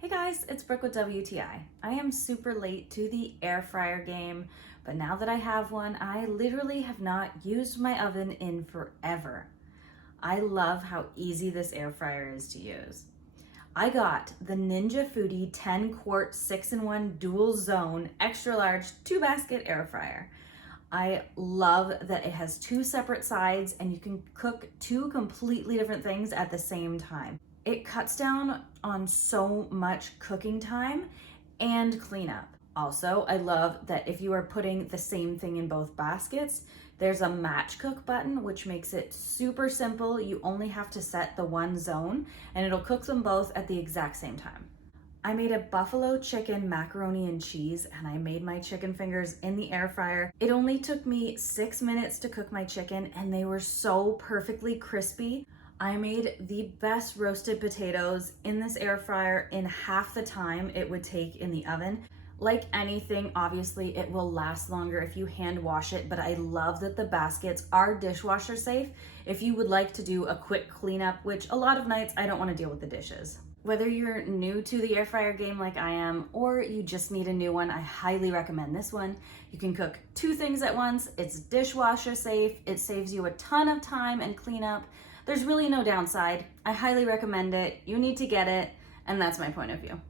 Hey guys, it's Brooke with WTI. I am super late to the air fryer game, but now that I have one, I literally have not used my oven in forever. I love how easy this air fryer is to use. I got the Ninja Foodie 10 quart 6-in-1 DualZone extra large 2-basket air fryer. I love that it has 2 separate sides and you can cook 2 completely different things at the same time. It cuts down on so much cooking time and cleanup. Also, I love that if you are putting the same thing in both baskets, there's a match cook button, which makes it super simple. You only have to set the one zone and it'll cook them both at the exact same time. I made a buffalo chicken macaroni and cheese and I made my chicken fingers in the air fryer. It only took me 6 minutes to cook my chicken and they were so perfectly crispy. I made the best roasted potatoes in this air fryer in half the time it would take in the oven. Like anything, obviously it will last longer if you hand wash it, but I love that the baskets are dishwasher safe if you would like to do a quick cleanup, which a lot of nights I don't want to deal with the dishes. Whether you're new to the air fryer game like I am, or you just need a new one, I highly recommend this one. You can cook 2 things at once, it's dishwasher safe, it saves you a ton of time and cleanup. There's really no downside. I highly recommend it. You need to get it, and that's my point of view.